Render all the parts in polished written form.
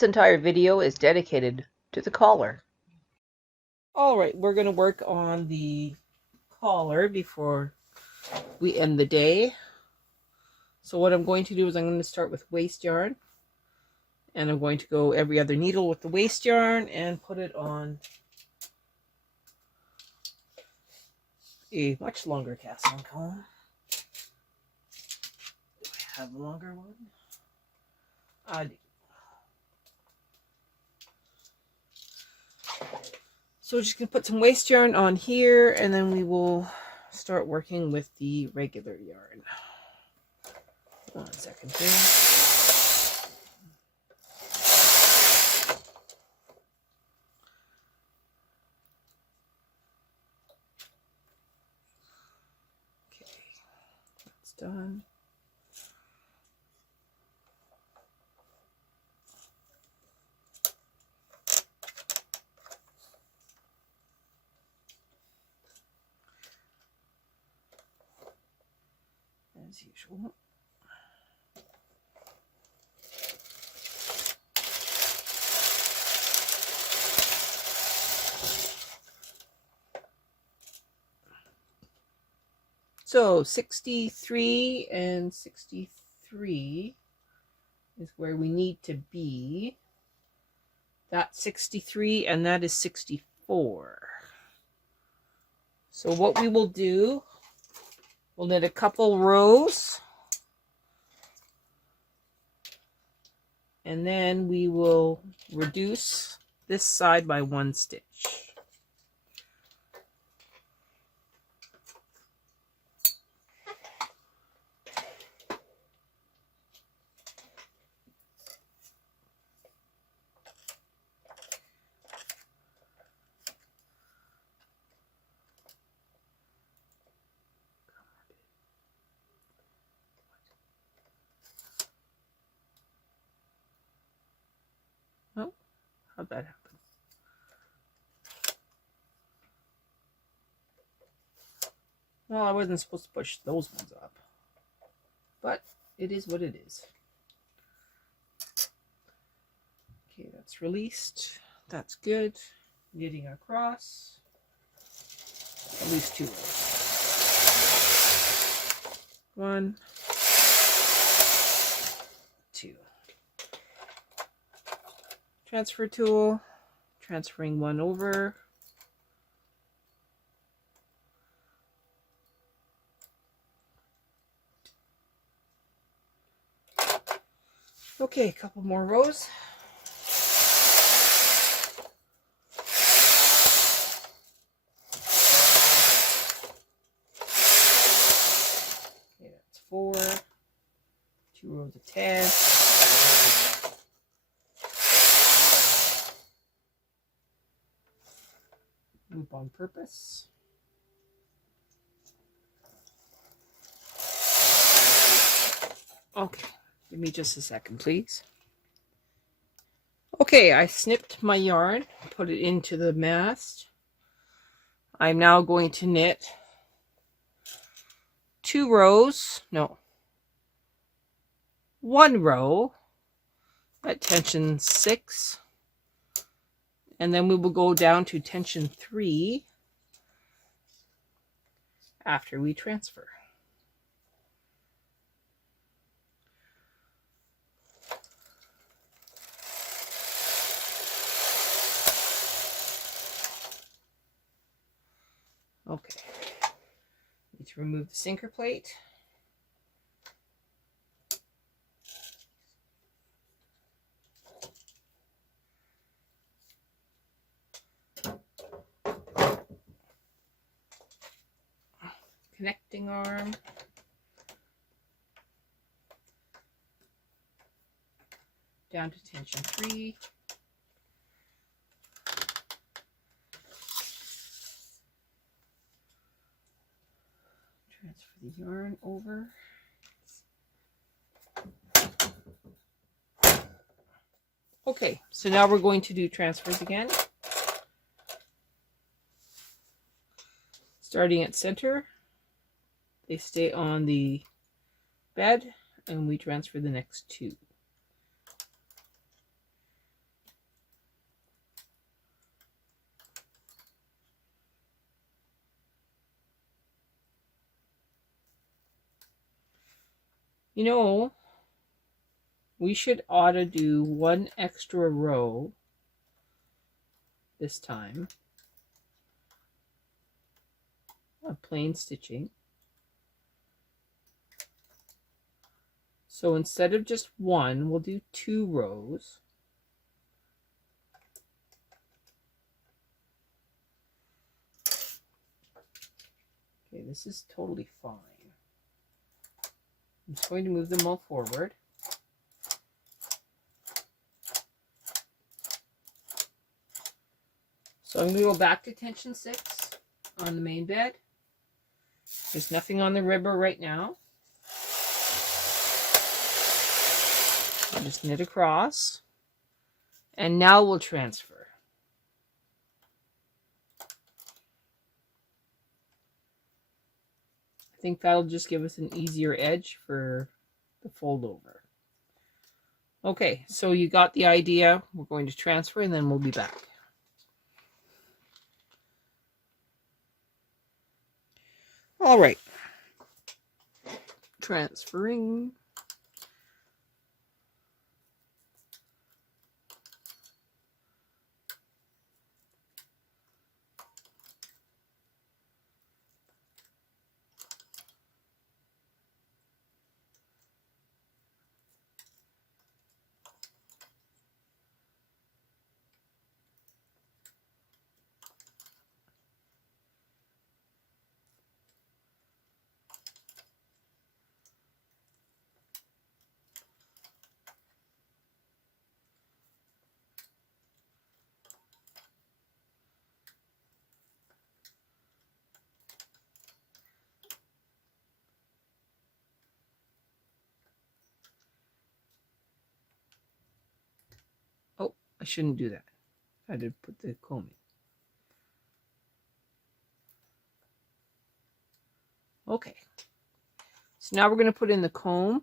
This entire video is dedicated to the collar. All right, we're going to work on the collar before we end the day. So what I'm going to do is I'm going to start with waste yarn, and I'm going to go every other needle with the waste yarn and put it on a much longer cast on comb. Do I have a longer one? I do. So we're just going to put some waste yarn on here, and then we will start working with the regular yarn. 1 second here. Okay, that's done. As usual. So 63 and 63 is where we need to be. That's 63 and that is 64. So what we will do, we'll knit a couple rows, and then we will reduce this side by 1 stitch. Oh, how'd that happen? Well, I wasn't supposed to push those ones up, but it is what it is. Okay, that's released. That's good. Knitting across. At least 2 rows. 1, 2. Transfer tool, transferring 1 over. Okay, a couple more rows. Okay, that's 4. 2 rows of 10. Loop on purpose. Okay, give me just a second, please. Okay, I snipped my yarn, put it into the mast. I'm now going to knit 2 rows, no, 1 row at tension 6, and then we will go down to tension 3 after we transfer. Okay, need to remove the sinker plate. Connecting arm. Down to tension 3. Transfer the yarn over. Okay, so now we're going to do transfers again. Starting at center, they stay on the bed, and we transfer the next 2. You know, we should ought to do one extra row this time of plain stitching. So instead of just one, we'll do 2 rows. Okay, this is totally fine. I'm just going to move them all forward. So I'm going to go back to tension 6 on the main bed. There's nothing on the ribber right now. I'll just knit across. And now we'll transfer. I think that'll just give us an easier edge for the fold over. Okay, so you got the idea. We're going to transfer and then we'll be back. All right. Transferring. Oh, I shouldn't do that. I had to put the comb in. Okay. So now we're going to put in the comb.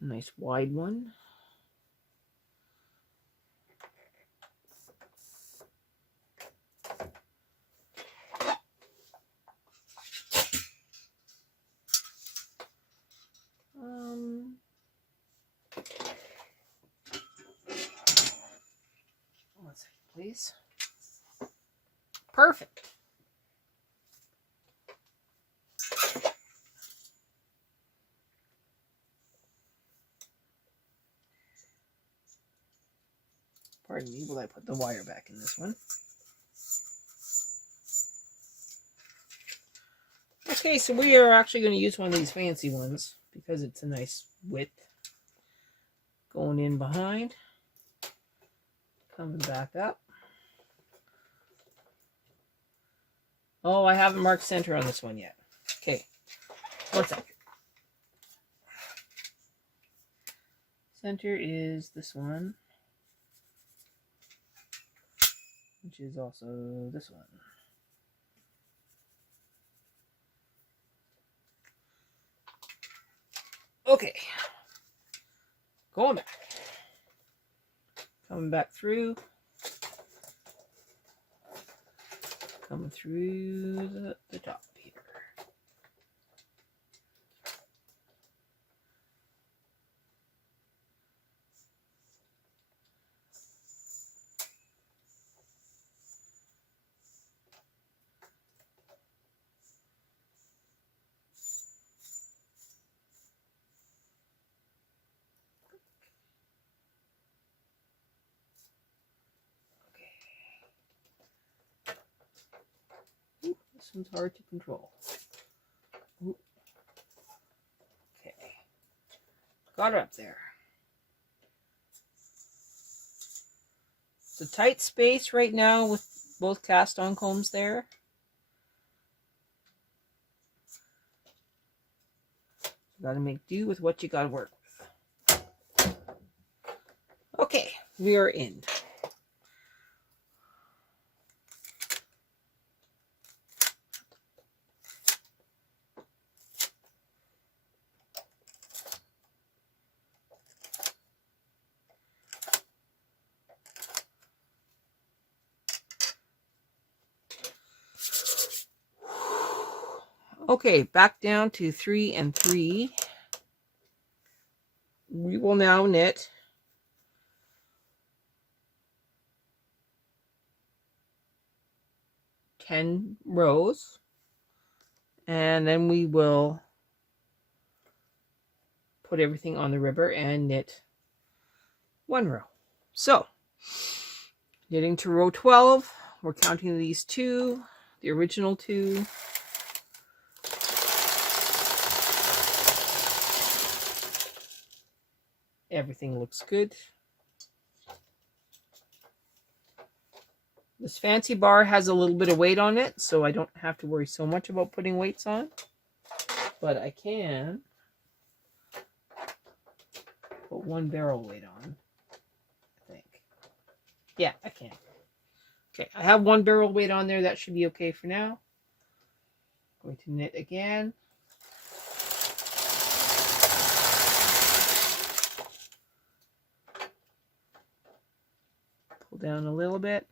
Nice wide one. One second, please. Perfect. Pardon me while I put the wire back in this one. Okay, so we are actually going to use one of these fancy ones because it's a nice width. Going in behind. Coming back up. Oh, I haven't marked center on this one yet. Okay, one second. Center is this one, which is also this one. Okay, going back. Coming back through. Coming through the top here. This one's hard to control. Ooh. Okay. Got her up there. It's a tight space right now with both cast on combs there. You gotta make do with what you gotta work with. Okay, we are in. Okay, back down to 3 and 3. We will now knit 10 rows, and then we will put everything on the ribber and knit 1 row. So, knitting to row 12, we're counting these 2, the original 2. Everything looks good. This fancy bar has a little bit of weight on it, so I don't have to worry so much about putting weights on. But I can put 1 barrel weight on, I think. Yeah, I can. Okay, I have 1 barrel weight on there. That should be okay for now. Going to knit again. Pull down a little bit.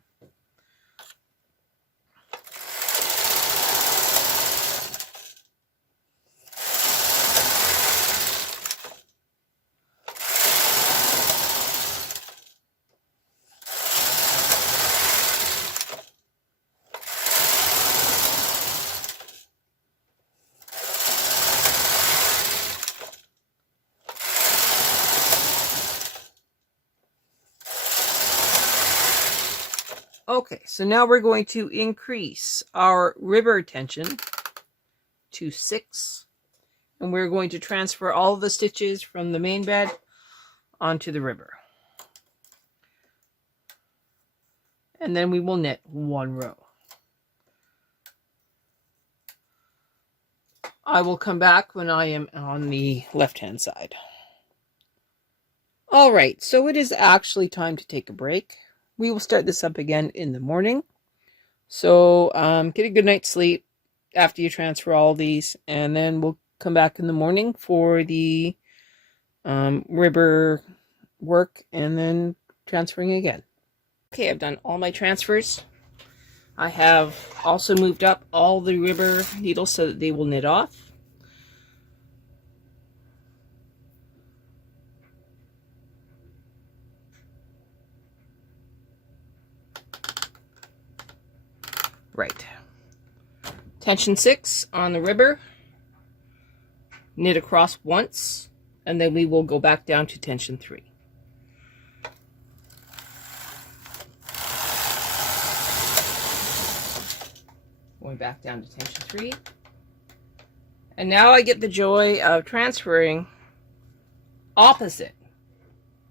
Okay, so now we're going to increase our ribber tension to 6, and we're going to transfer all the stitches from the main bed onto the ribber. And then we will knit 1 row. I will come back when I am on the left-hand side. All right, so it is actually time to take a break. We will start this up again in the morning. So get a good night's sleep after you transfer all these, and then we'll come back in the morning for the ribber work and then transferring again. Okay, I've done all my transfers. I have also moved up all the ribber needles so that they will knit off. Right. Tension 6 on the ribber. Knit across once, and then we will go back down to tension 3. Going back down to tension 3. And now I get the joy of transferring opposite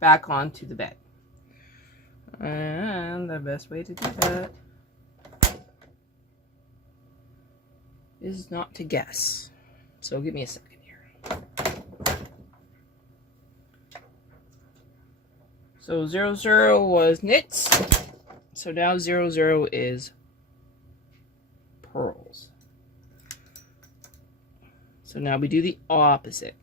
back onto the bed. And the best way to do that is not to guess. So give me a second here. So 0, 0 was knits. So now 0, 0 is purls. So now we do the opposite.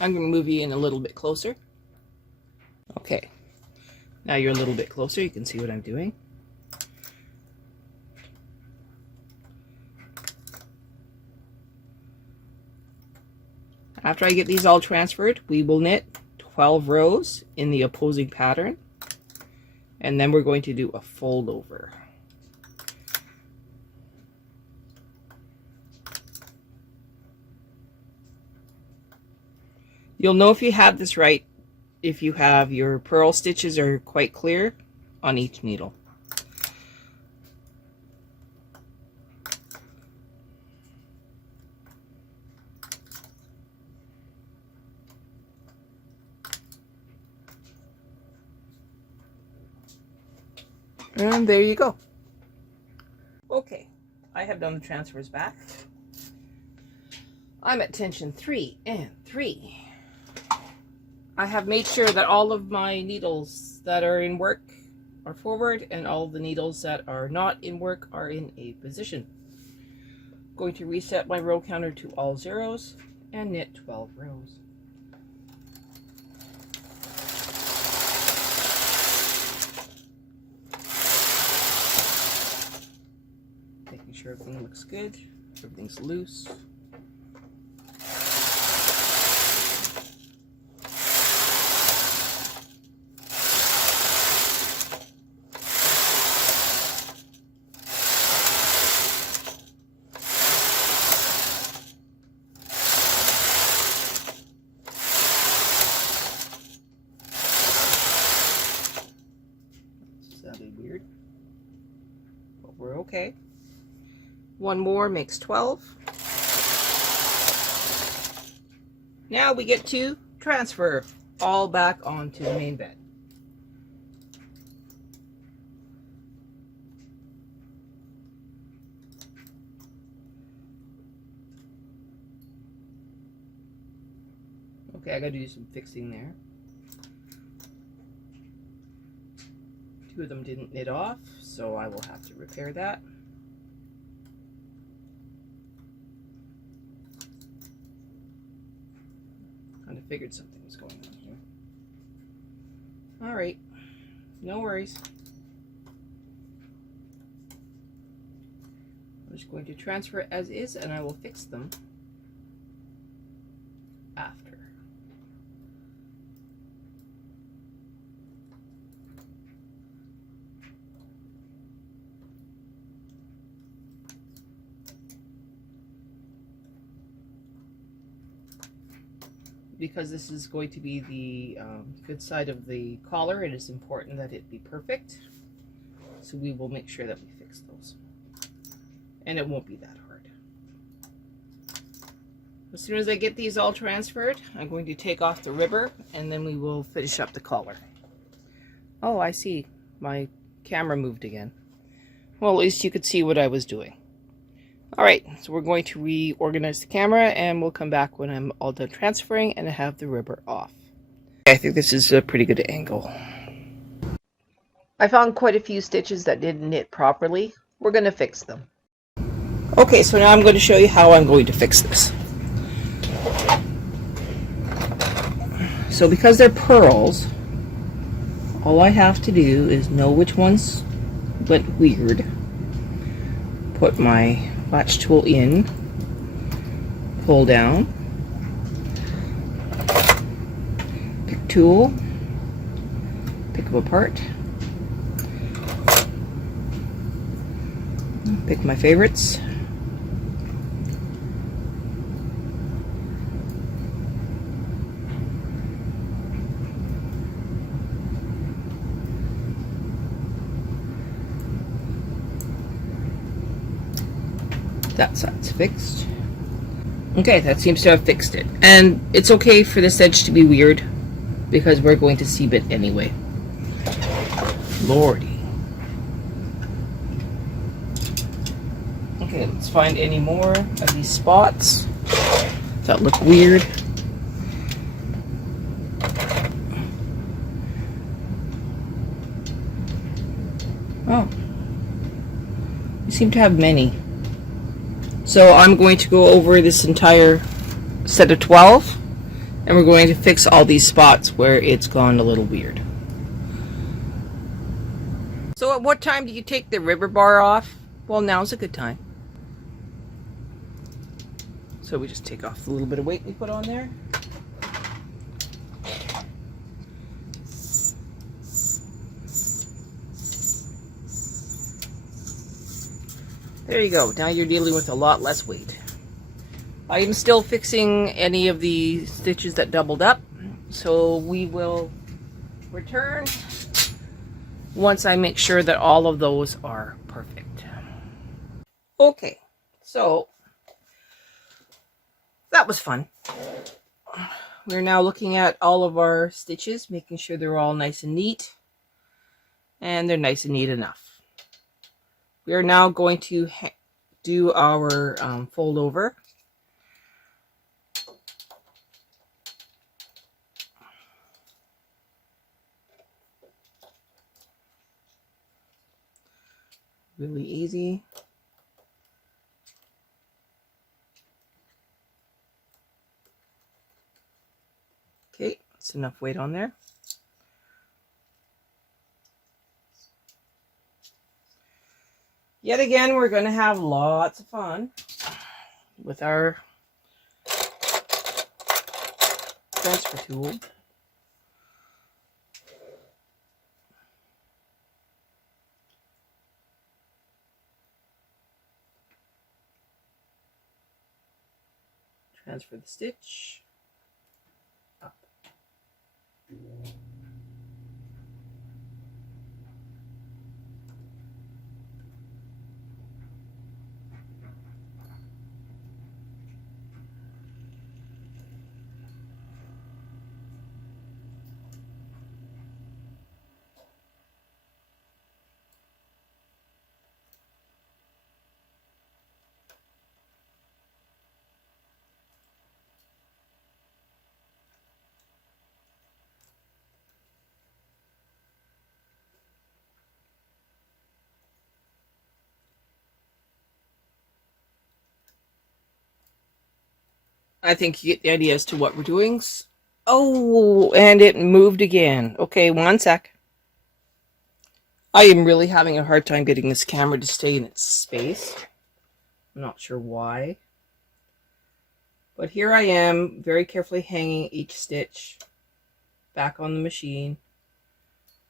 I'm going to move you in a little bit closer. Okay, now you're a little bit closer. You can see what I'm doing. After I get these all transferred, we will knit 12 rows in the opposing pattern, and then we're going to do a fold over. You'll know if you have this right if you have your purl stitches are quite clear on each needle. And there you go. Okay, I have done the transfers back. I'm at tension 3 and 3. I have made sure that all of my needles that are in work are forward and all the needles that are not in work are in a position. I'm going to reset my row counter to all zeros. and knit 12 rows. Making sure everything looks good, everything's loose. Sounded weird, but we're okay. One more makes 12. Now we get to transfer all back onto the main bed. Okay, I gotta do some fixing there. Two of them didn't knit off, so I will have to repair that. Kind of figured something was going on here. All right, no worries. I'm just going to transfer it as is, and I will fix them after. Because this is going to be the good side of the collar, it is important that it be perfect. So we will make sure that we fix those. And it won't be that hard. As soon as I get these all transferred, I'm going to take off the ribber and then we will finish up the collar. Oh, I see. My camera moved again. Well, at least you could see what I was doing. Alright, so we're going to reorganize the camera and we'll come back when I'm all done transferring and I have the ribber off. I think this is a pretty good angle. I found quite a few stitches that didn't knit properly. We're going to fix them. Okay, so now I'm going to show you how I'm going to fix this. So because they're pearls, all I have to do is know which ones went weird. Put my latch tool in, pull down, pick tool, pick them apart, pick my favorites, that side's fixed. Okay, that seems to have fixed it. And it's okay for this edge to be weird because we're going to seam it anyway. Lordy. Okay, let's find any more of these spots that look weird. Oh, we seem to have many. So I'm going to go over this entire set of 12 and we're going to fix all these spots where it's gone a little weird. So at what time do you take the ribber bar off? Well, now's a good time. So we just take off the little bit of weight we put on there. There you go. Now you're dealing with a lot less weight. I am still fixing any of the stitches that doubled up, so we will return once I make sure that all of those are perfect. Okay, so that was fun. We're now looking at all of our stitches, making sure they're all nice and neat, and they're nice and neat enough. We are now going to do our fold over. Really easy. Just enough weight on there. Yet again, we're going to have lots of fun with our transfer tool. Transfer the stitch up. I think you get the idea as to what we're doing. Oh, and it moved again. Okay, one sec. I am really having a hard time getting this camera to stay in its space. I'm not sure why. But here I am, very carefully hanging each stitch back on the machine.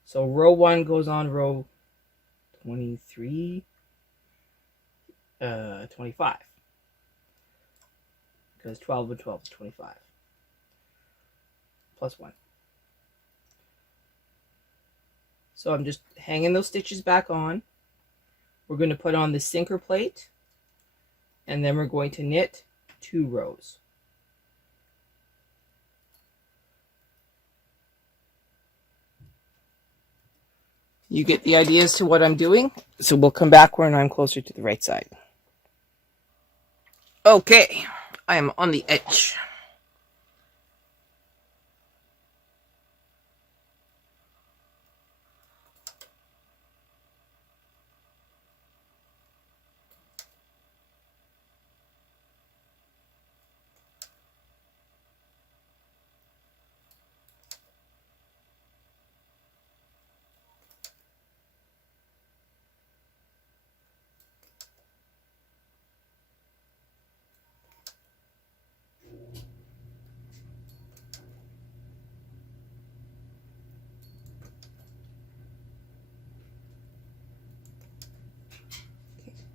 So row 1 goes on row 23, 25. Because 12 and 12 is 25. Plus 1. So I'm just hanging those stitches back on. We're going to put on the sinker plate. And then we're going to knit 2 rows. You get the idea as to what I'm doing. So we'll come back when I'm closer to the right side. Okay. I am on the edge.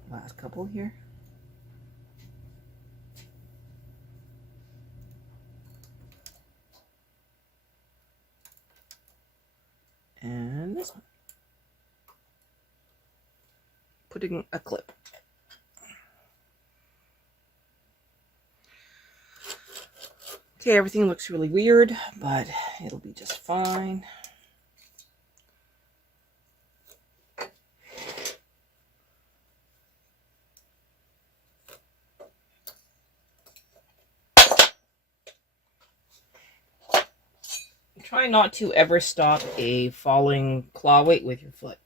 Last couple here. And this one. Putting a clip. Okay, everything looks really weird, but it'll be just fine. Try not to ever stop a falling claw weight with your foot.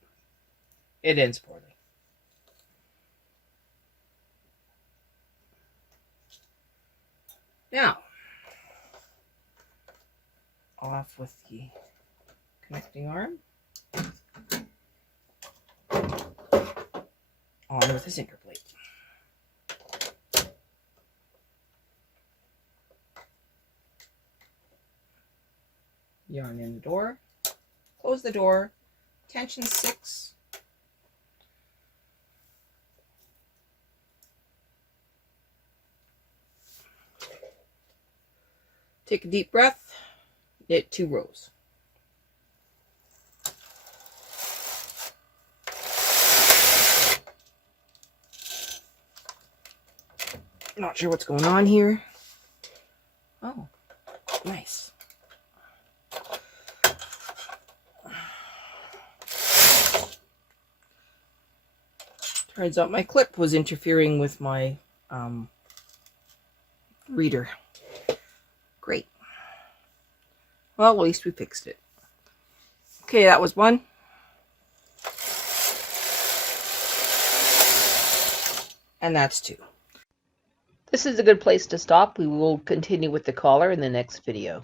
It ends poorly. Now, off with the connecting arm. On with the sinker plate. Yarn in the door, close the door, tension 6, take a deep breath, knit 2 rows. Not sure what's going on here. Oh, nice. Turns out my clip was interfering with my reader. Great. Well, at least we fixed it. Okay, that was 1. And that's 2. This is a good place to stop. We will continue with the collar in the next video.